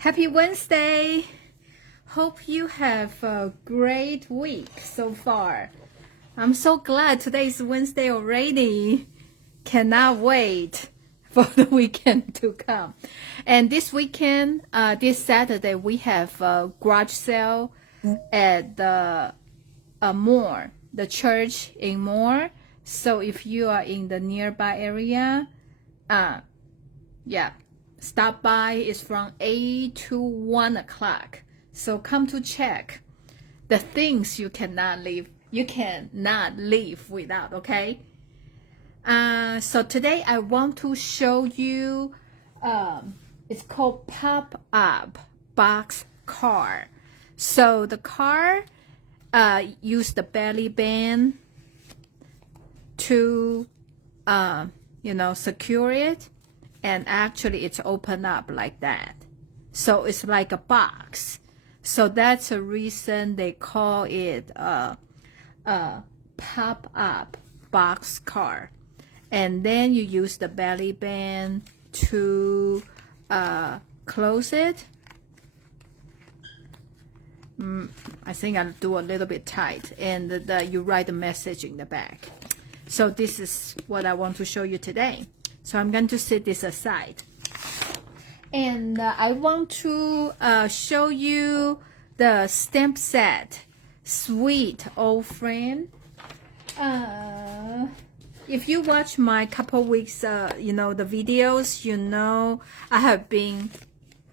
Happy Wednesday! Hope you have a great week so far. I'm so glad today is Wednesday already. Cannot wait for the weekend to come. And this weekend, this Saturday, we have a garage sale at the Moore, the church in Moore. So if you are in the nearby area, yeah, stop by. It's from 8 to 1 o'clock. So come to check the things you cannot live without, okay? So today I want to show you, it's called pop-up box car. So the car use the belly band to, secure it. And actually it's open up like that. So it's like a box. So that's the reason they call it a pop-up box car. And then you use the belly band to close it. I think I'll do a little bit tight. And you write the message in the back. So this is what I want to show you today. So I'm going to set this aside. And I want to show you the stamp set, Sweet Old Friend. If you watch my couple weeks, the videos, I have been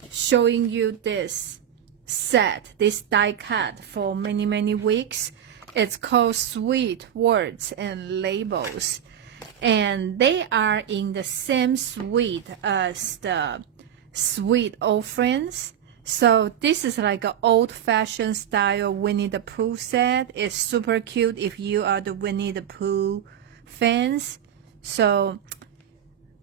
showing you this set, this die cut for many, many weeks. It's called Sweet Words and Labels. And they are in the same suite as the Sweet Old Friends. So this is like an old-fashioned style Winnie the Pooh set. It's super cute if you are the Winnie the Pooh fans. So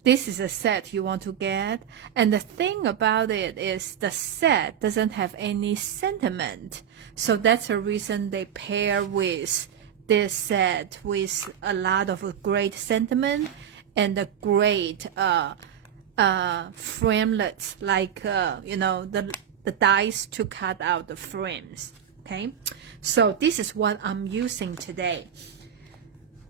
this is a set you want to get. And the thing about it is the set doesn't have any sentiment. So that's the reason they pair with this set with a lot of great sentiment and the great framelets, like the dies to cut out the frames. Okay, so this is what I'm using today.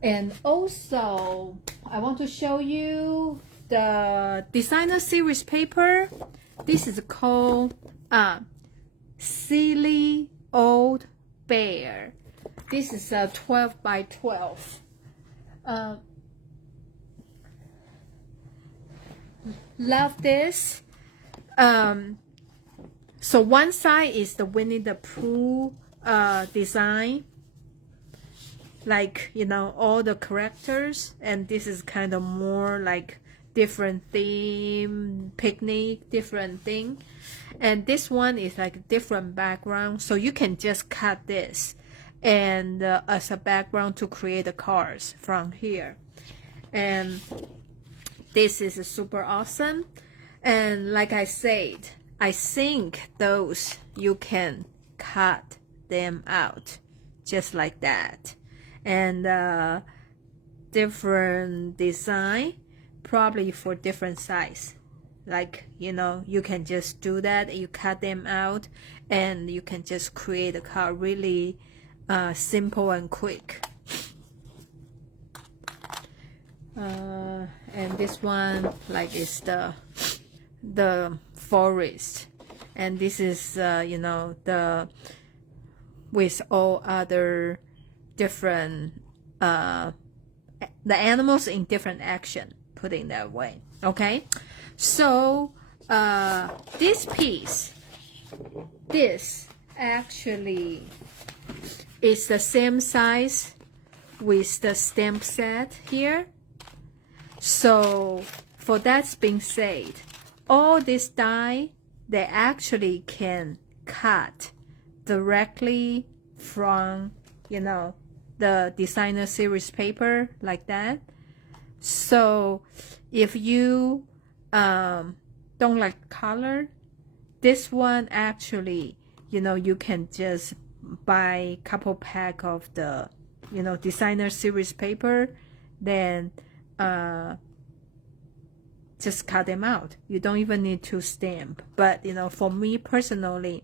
And also I want to show you the designer series paper. This is called Silly Old Bear. This is a 12 by 12. Love this. So one side is the Winnie the Pooh design, like all the characters, and this is kind of more like different theme, picnic, different thing. And this one is like different background, so you can just cut this and as a background to create the cars from here. And this is super awesome. And like I said, I think those you can cut them out just like that. And different design, probably for different size. Like, you can just do that. You cut them out and you can just create a car really simple and quick. And this one, like, is the forest, and this is the with all other different the animals in different action, putting that way. Okay, so this piece, this actually is the same size with the stamp set here. So for that being said, all this die, they actually can cut directly from the designer series paper like that. So if you don't like color, this one actually you can just buy a couple pack of the designer series paper, then just cut them out. You don't even need to stamp. But, you know, for me personally,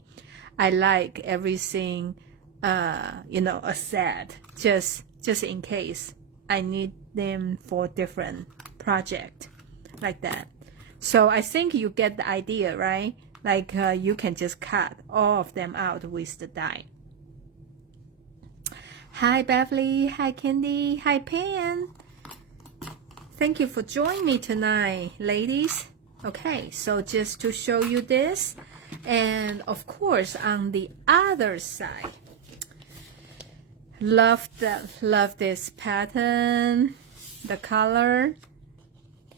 I like everything, you know, a set, just in case I need them for different project like that. So I think you get the idea, right? Like you can just cut all of them out with the die. Hi Beverly, hi Candy, hi Pan. Thank you for joining me tonight, ladies. Okay, so just to show you this, and of course on the other side, love this pattern, the color.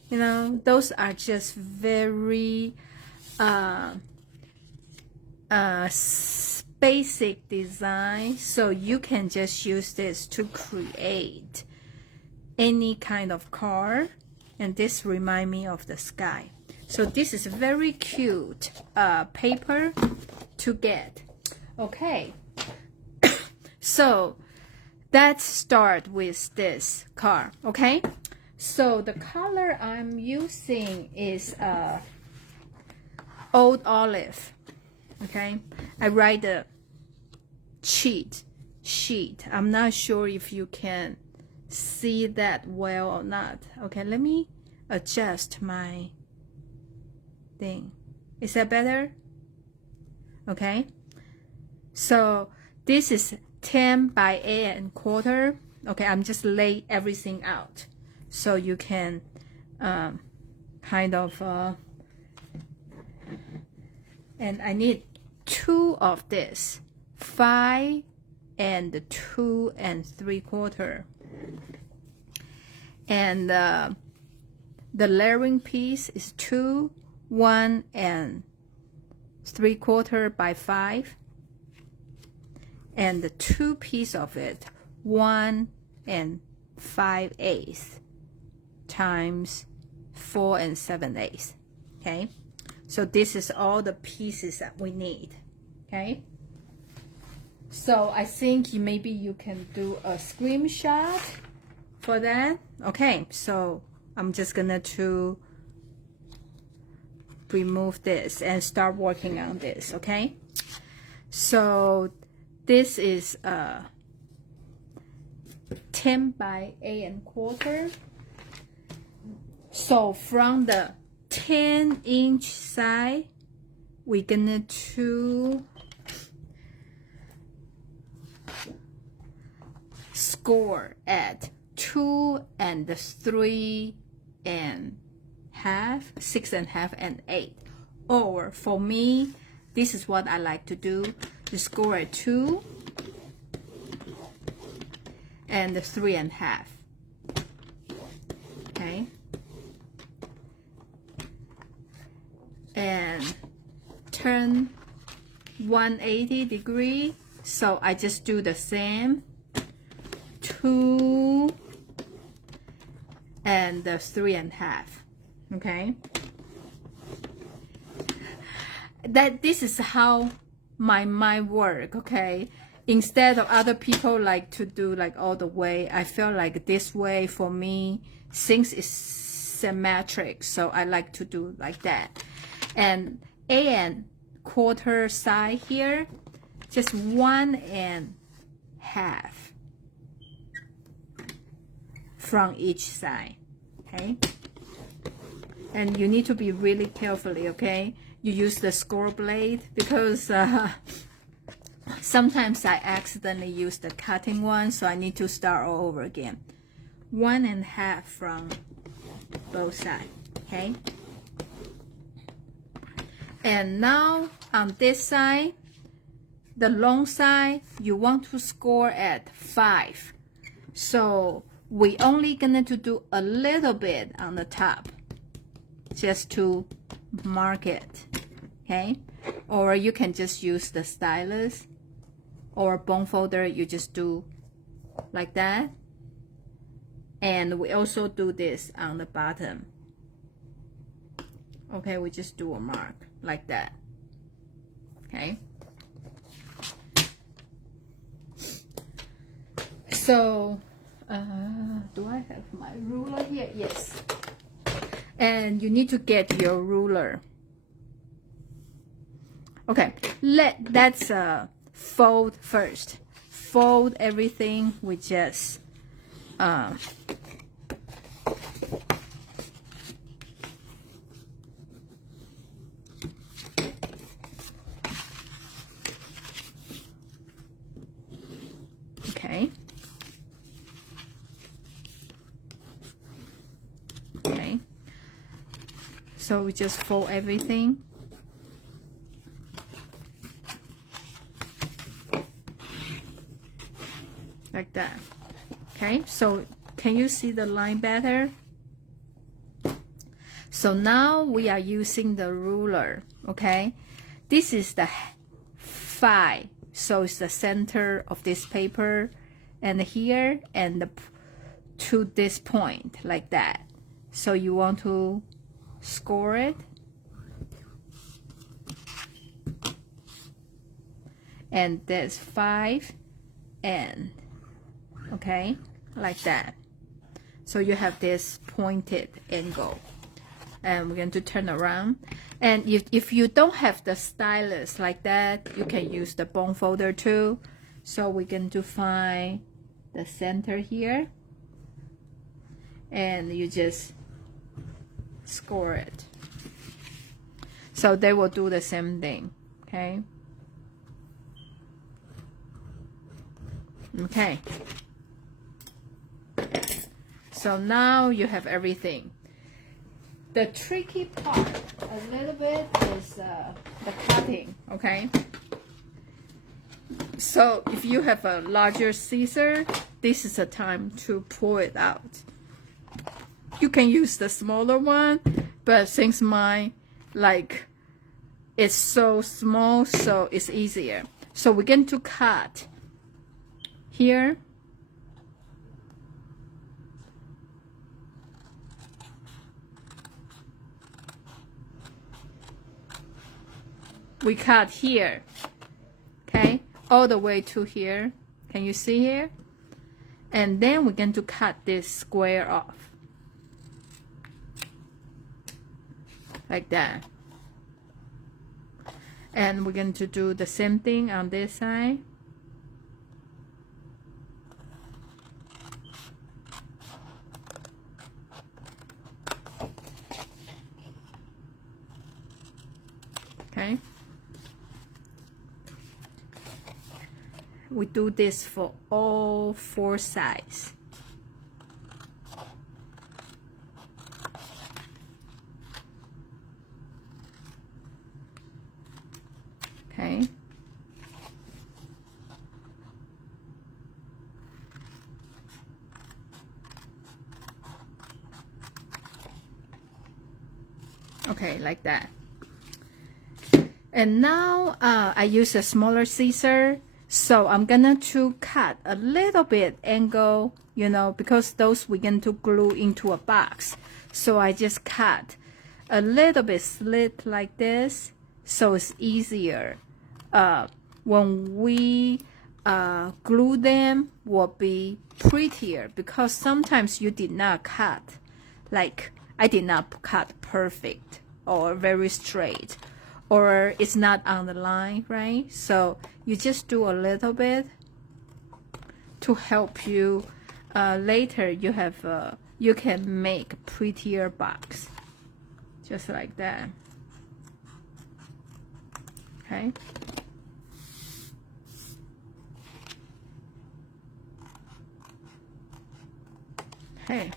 You know, those are just very basic design, so you can just use this to create any kind of card. And this remind me of the sky. So this is very cute paper to get. Okay, so let's start with this card. Okay, so the color I'm using is old olive. Okay, I write the cheat sheet. I'm not sure if you can see that well or not. Okay, let me adjust my thing. Is that better? Okay, so this is 10 by 8¼ Okay, I'm just lay everything out so you can kind of and I need 2 of this, 5 and 2 3/4, and the layering piece is 2, 1 3/4 by 5, and the 2 piece of it, 1 5/8 times 4 7/8. Okay, so this is all the pieces that we need. Okay, so I think maybe you can do a screenshot for that. Okay, so I'm just gonna to remove this and start working on this. Okay, so this is 10 by 8¼ So from the 10-inch side, we're gonna to score at 2 3 1/2, 6 1/2, and 8. Or for me, this is what I like to do. You score at 2 3 1/2. Okay, and turn 180 degree. So I just do the same. 2 3 1/2. Okay, this is how my mind work. Okay, instead of other people like to do like all the way, I feel like this way for me, things is symmetric, so I like to do like that. And 8¼ side here, just 1 1/2 from each side. Okay, and you need to be really carefully. Okay, you use the score blade, because sometimes I accidentally use the cutting one, so I need to start all over again. 1 1/2 from both sides. Okay, and now on this side, the long side, you want to score at 5. So we only gonna to do a little bit on the top, just to mark it. Okay, or you can just use the stylus or bone folder. You just do like that. And we also do this on the bottom. Okay, we just do a mark like that. Okay, so do I have my ruler here? Yes, And you need to get your ruler. Okay, let's fold first. Fold everything with just okay. Okay. So we just fold everything. Like that. Okay, so can you see the line better? So now we are using the ruler. Okay, this is the 5, so it's the center of this paper, and here and to this point, like that. So you want to score it, and that's 5 and okay, like that. So you have this pointed angle, and we're going to turn around. And if you don't have the stylus like that, you can use the bone folder too. So we're going to find the center here, and you just score it. So they will do the same thing. Okay. Okay. So now you have everything. The tricky part a little bit is the cutting, okay? So if you have a larger scissor, this is the time to pull it out. You can use the smaller one, but since mine, like, it's so small, so it's easier. So we're going to cut here. We cut here, okay, all the way to here. Can you see here? And then we're going to cut this square off, like that. And we're going to do the same thing on this side. Okay. We do this for all 4 sides. Okay. Okay, like that. And now I use a smaller scissor. So I'm gonna to cut a little bit angle, you know, because those we're going to glue into a box. So I just cut a little bit slit like this, so it's easier. When we glue them, will be prettier, because sometimes you did not cut, like I did not cut perfect or very straight, or it's not on the line, right? So you just do a little bit to help you later. You have you can make prettier box, just like that. Okay. Okay.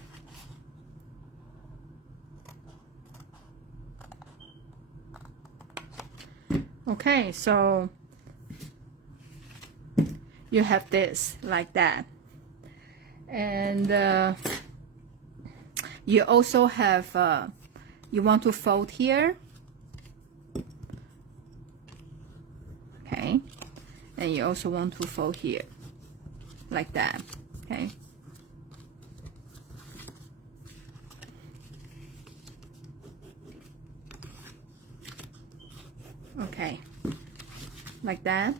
Okay, so you have this like that, and you also have you want to fold here, okay, and you also want to fold here like that, okay. Okay, like that.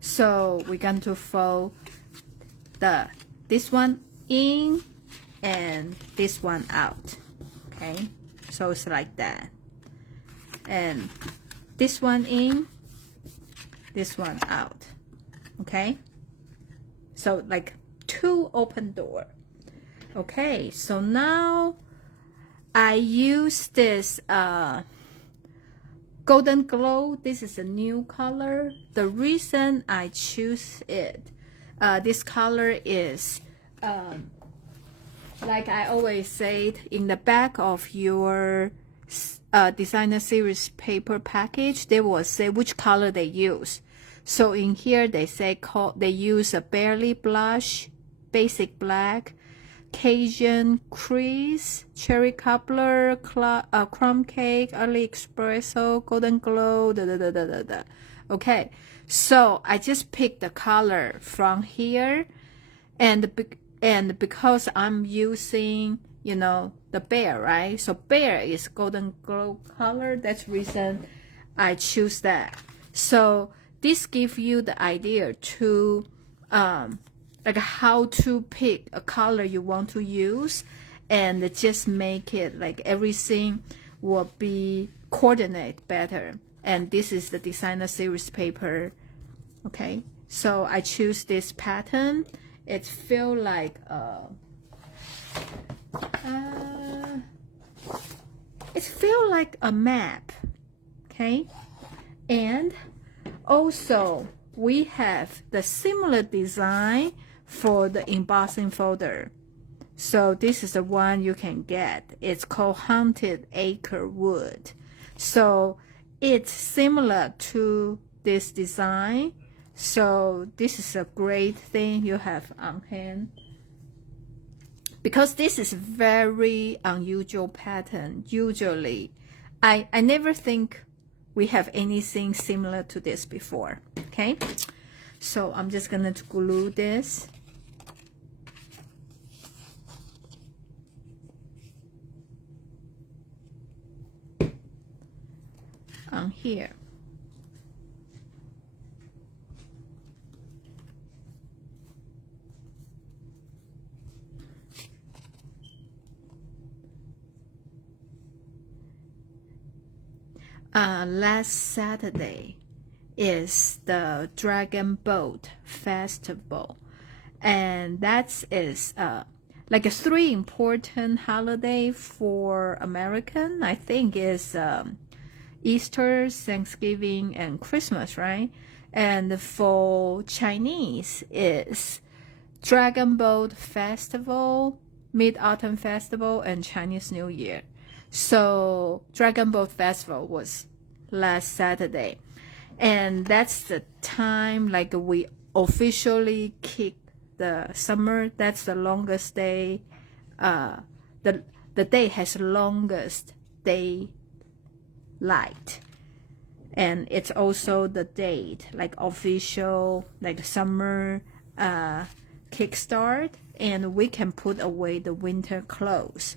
So we're going to fold this one in and this one out, okay. So it's like that. And this one in, this one out. Okay? So like 2 open door. Okay, so now I use this Golden Glow. This is a new color. The reason I choose it, this color is like I always said, in the back of your designer series paper package, they will say which color they use. So in here they say they use a Barely Blush, Basic Black, Cajun Crease, Cherry Cobbler, Crumb Cake, Early Espresso, Golden Glow, Okay, so I just picked the color from here, and because I'm using, you know, the bear, right? So bear is Golden Glow color. That's the reason I choose that. So this gives you the idea to like how to pick a color you want to use, and just make it like everything will be coordinate better. And this is the designer series paper. Okay, so I choose this pattern. It feel like it feel like a map. Okay, and also we have the similar design for the embossing folder. So this is the one you can get. It's called Haunted Acre Wood. So it's similar to this design. So this is a great thing you have on hand, because this is very unusual pattern. Usually I never think we have anything similar to this before. Okay, so I'm just gonna glue this on here. Last Saturday is the Dragon Boat Festival, and that is like a 3 important holiday for American. I think is Easter, Thanksgiving, and Christmas, right? And for Chinese is Dragon Boat Festival, Mid-Autumn Festival, and Chinese New Year. So Dragon Boat Festival was last Saturday, and that's the time like we officially kick the summer. That's the longest day. The day has longest daylight, and it's also the date like official like summer kickstart, and we can put away the winter clothes.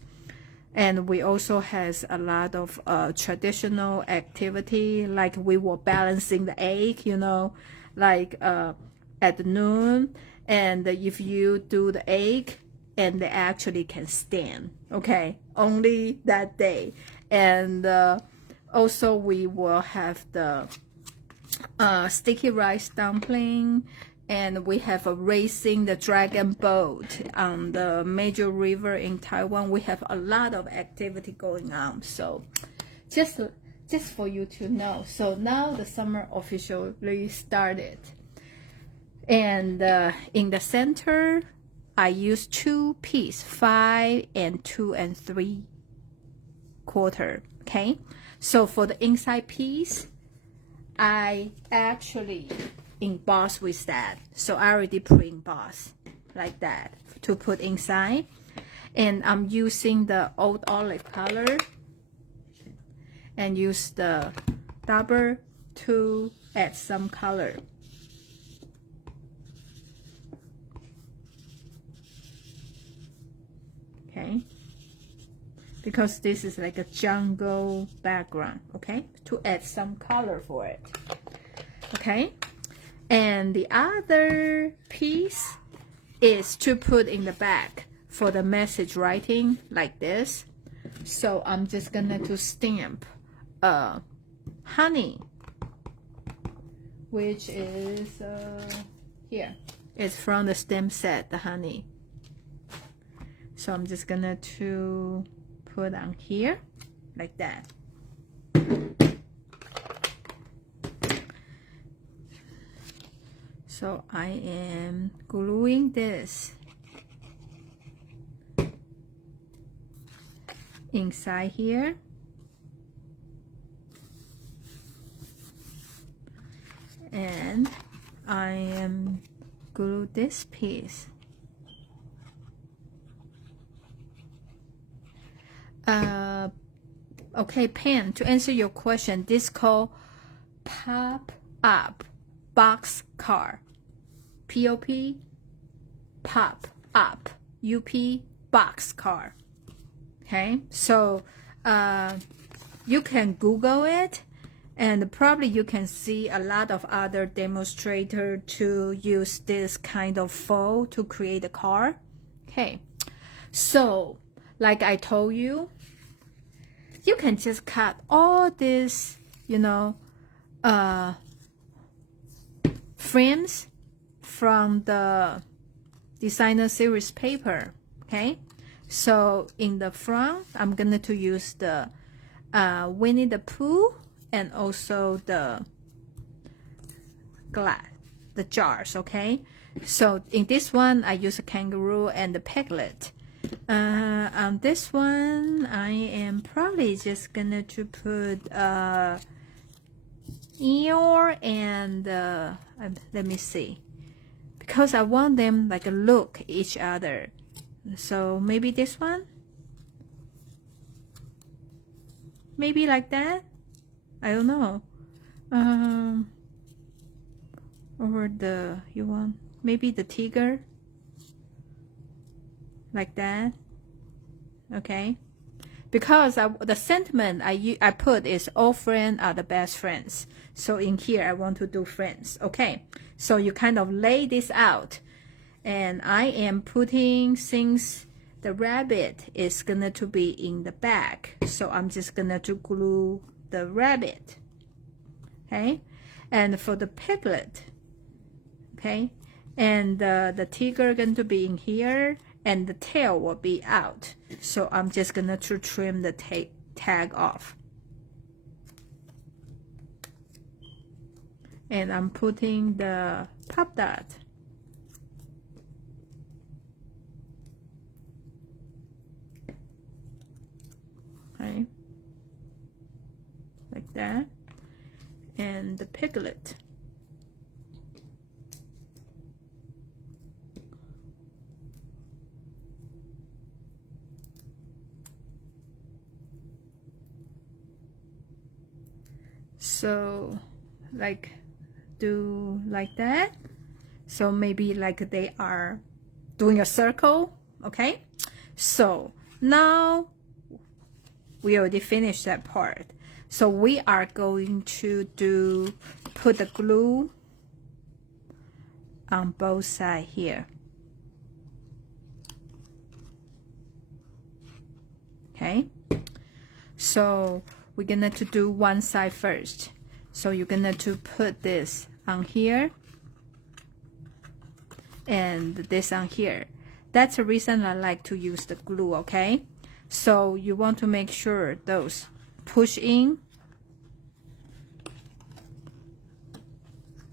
And we also has a lot of traditional activity, like we were balancing the egg, you know, like at noon. And if you do the egg, and they actually can stand, okay, only that day. And also we will have the sticky rice dumpling, and we have a racing the dragon boat on the major river in Taiwan. We have a lot of activity going on. So just for you to know. So now the summer officially started. And in the center, I use 2 pieces, 5 and 2 3/4. Okay. So for the inside piece, I actually emboss with that. So I already pre-emboss like that to put inside. And I'm using the old olive color and use the double to add some color. Okay, because this is like a jungle background, okay, to add some color for it. Okay, and the other piece is to put in the back for the message writing like this. So I'm just gonna to stamp honey, which is here. It's from the stamp set, the honey. So I'm just gonna to put on here like that. So I am gluing this inside here. And I am glue this piece. Okay, Pam, to answer your question, this called pop-up box car. P-O-P, pop-up, U-P, box car. Okay, so you can Google it, and probably you can see a lot of other demonstrators to use this kind of fold to create a car. Okay, so like I told you, you can just cut all this, you know, frames from the designer series paper. Okay, so in the front, I'm gonna to use the Winnie the Pooh and also the glass, the jars. Okay, so in this one, I use a kangaroo and the piglet. On this one, I am probably just gonna to put Eeyore and let me see, because I want them like a look each other. So maybe this one, maybe like that. I don't know. Or the you want maybe the tiger. Like that. Okay, because the sentiment I put is all friends are the best friends. So in here I want to do friends. Okay, so you kind of lay this out, and I am putting, since the rabbit is gonna to be in the back, so I'm just gonna to glue the rabbit. Okay, and for the piglet, okay, and the tiger going to be in here, and the tail will be out. So I'm just gonna to trim the tag off. And I'm putting the pop dot. Okay. Like that. And the piglet. So like do like that. So maybe like they are doing a circle. Okay, so now we already finished that part. So we are going to put the glue on both sides here. Okay, so we're gonna to do one side first. So you're gonna to put this on here and this on here. That's the reason I like to use the glue. Okay, so you want to make sure those push in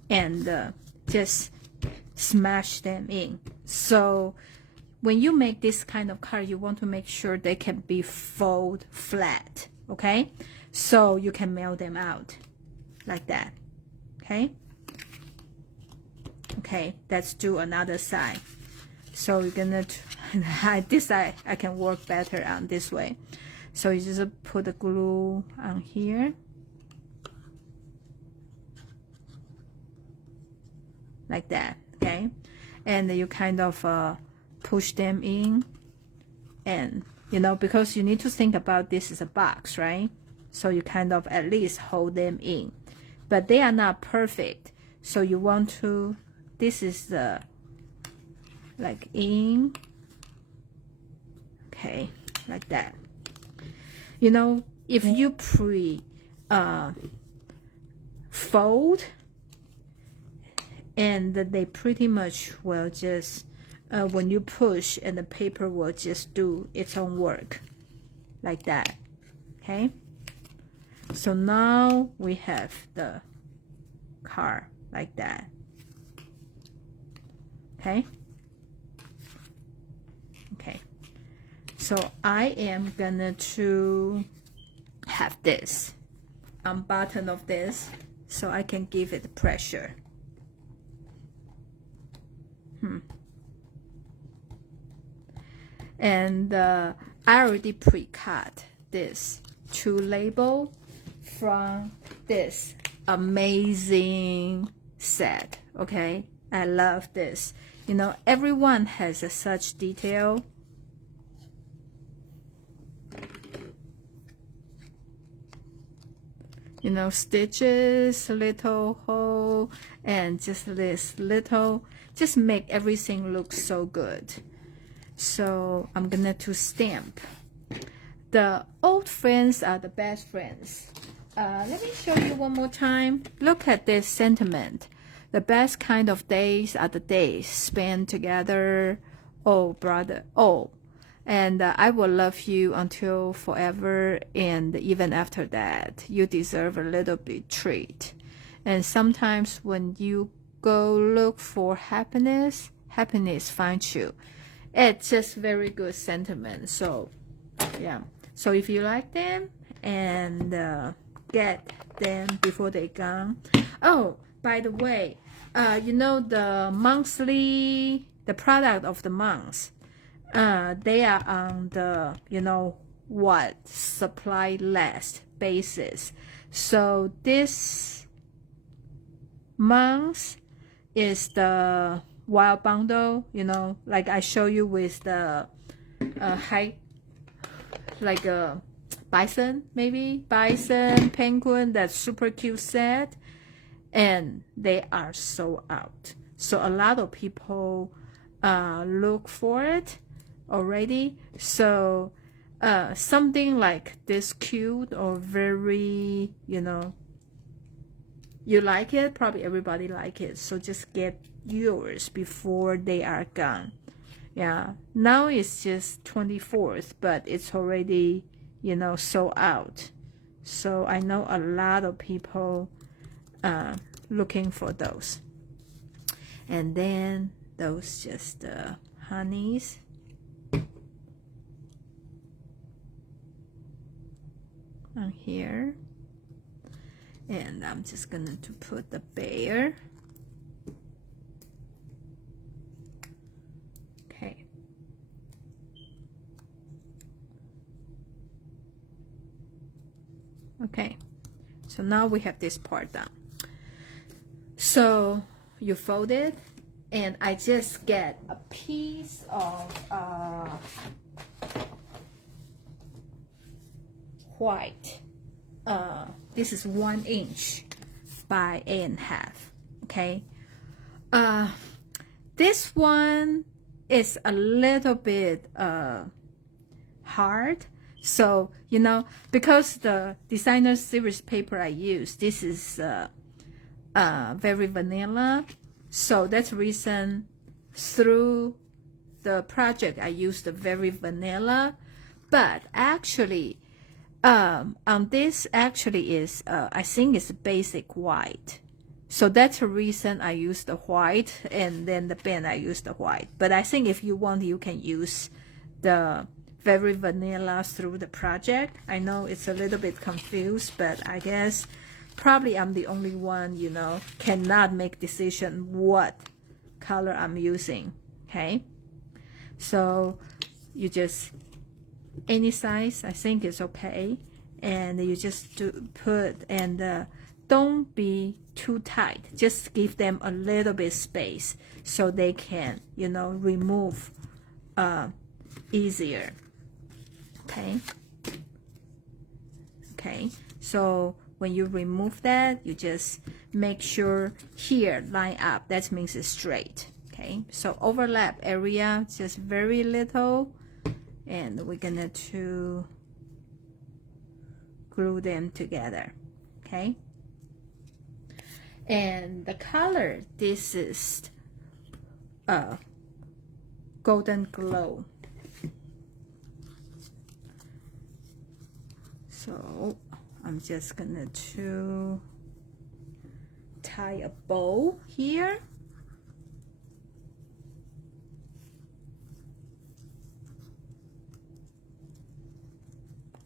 and just smash them in. So when you make this kind of card, you want to make sure they can be fold flat. Okay, so you can mail them out like that. Okay, okay, let's do another side. So you're gonna this side I can work better on this way. So you just put the glue on here like that. Okay, and you kind of push them in, and you know, because you need to think about this is a box, right? So you kind of at least hold them in, but they are not perfect. So you want to, this is the like in, okay, like that. You know, if you fold, and they pretty much will just, when you push, and the paper will just do its own work like that. Okay, so now we have the card like that. Okay, so I am gonna to have this on bottom of this, so I can give it pressure. And I already pre-cut this to label from this amazing set. Okay, I love this. You know, everyone has such detail. You know, stitches, little hole, and just this little, just make everything look so good. So I'm gonna to stamp. The old friends are the best friends. Let me show you one more time. Look at this sentiment. The best kind of days are the days spent together. Oh, brother, oh. And I will love you until forever, and even after that, you deserve a little bit treat. And sometimes when you go look for happiness, happiness finds you. It's just very good sentiment. So, yeah. So if you like them, and get them before they gone. Oh, by the way, you know the monthly, the product of the month. They are on the, you know what, supply list basis. So this month is the wild bundle, you know, like I show you with the high, like a bison, maybe bison, penguin, that super cute set, and they are sold out. So a lot of people look for it already. So something like this cute or very, you know, you like it, probably everybody like it, so just get yours before they are gone. Yeah, now it's just 24th, but it's already, you know, sold out. So I know a lot of people looking for those. And then those just honeys. On here, and I'm just gonna to put the bear. Okay, okay, so now we have this part done. So you fold it, and I just get a piece of white. This is 1 inch by 8.5. Okay, this one is a little bit hard. So, you know, because the designer series paper I use, this is very vanilla. So that's the reason through the project I used the very vanilla. But actually, on this actually is, I think it's basic white. So that's the reason I use the white, and then the pen I use the white. But I think if you want, you can use the very vanilla through the project. I know it's a little bit confused, but I guess probably I'm the only one, you know, cannot make decision what color I'm using. Okay, so you just, any size I think is okay, and you just put, and don't be too tight, just give them a little bit space so they can, you know, remove easier. Okay, so when you remove that, you just make sure here line up, that means it's straight. Okay, so overlap area just very little, and we're gonna to glue them together. Okay, and the color, this is golden glow. So I'm just gonna tie a bow here.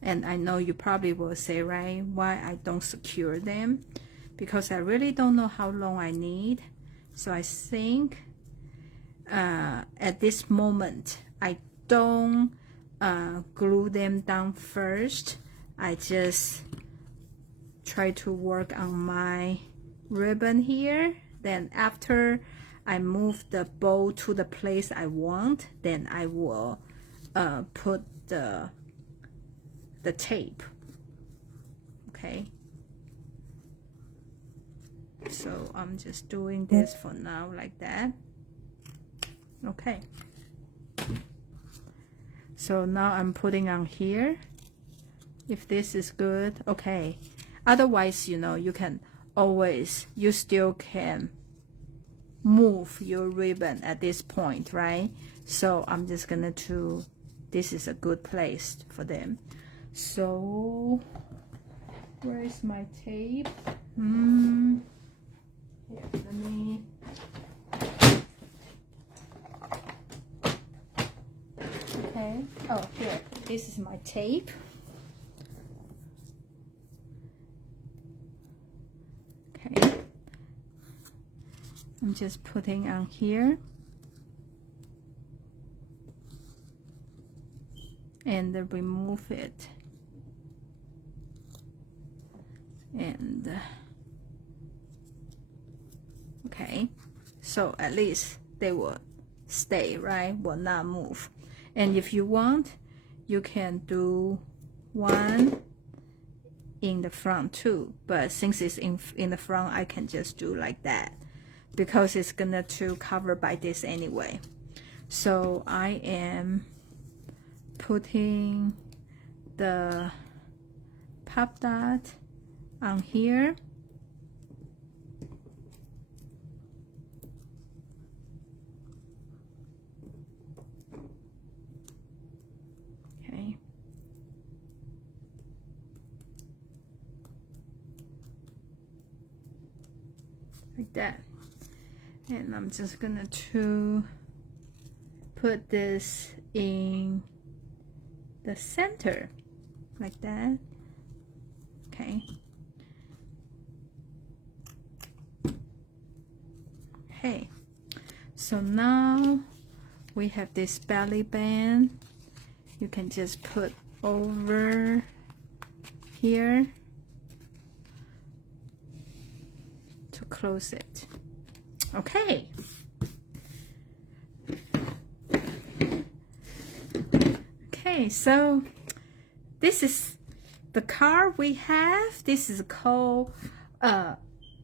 And I know you probably will say, right, why I don't secure them, because I really don't know how long I need. So I think at this moment I don't glue them down first. I just try to work on my ribbon here. Then after I move the bow to the place I want, then I will put the tape. Okay, so I'm just doing this for now like that. Okay, so now I'm putting on here. If this is good, okay. Otherwise, you know, you can always, you still can move your ribbon at this point, right? So I'm just gonna this is a good place for them. So where is my tape? Here, let me. Okay. Oh, here. This is my tape. Okay. I'm just putting on here. And remove it. And okay, so at least they will stay, right? Will not move. And if you want, you can do one in the front too, but since it's in the front, I can just do like that because it's gonna cover by this anyway. So I am putting the pop dot on here. Okay. Like that. And I'm just gonna put this in the center like that. Okay. Okay, so now we have this belly band. You can just put over here to close it. Okay. Okay, so this is the card we have. This is called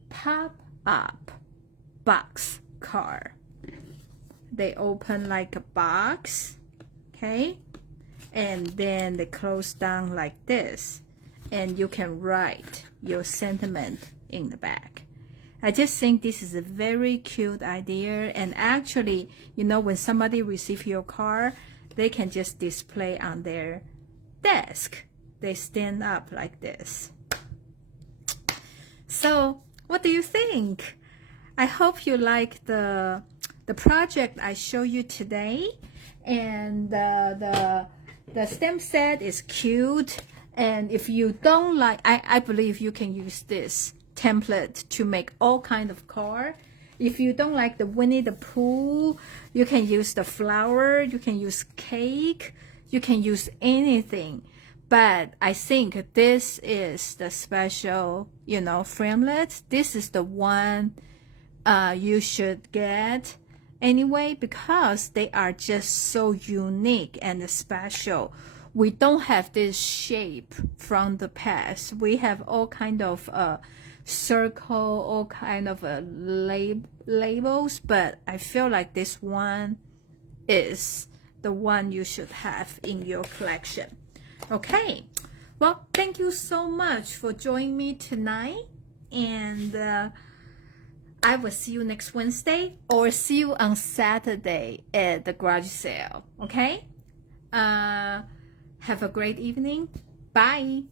pop-up box card. They open like a box, okay, and then they close down like this, and you can write your sentiment in the back. I just think this is a very cute idea, and actually, you know, when somebody receives your card, they can just display on their desk. They stand up like this. So what do you think? I hope you like the project I show you today, and the stamp set is cute. And if you don't like, I believe you can use this template to make all kind of card. If you don't like the Winnie the Pooh, you can use the flower, you can use cake, you can use anything. But I think this is the special, you know, framelit. This is the one you should get anyway, because they are just so unique and special. We don't have this shape from the past. We have all kind of circle, all kind of labels, but I feel like this one is the one you should have in your collection. Okay, Well, thank you so much for joining me tonight, and I will see you next Wednesday or see you on Saturday at the garage sale. Okay? Have a great evening. Bye.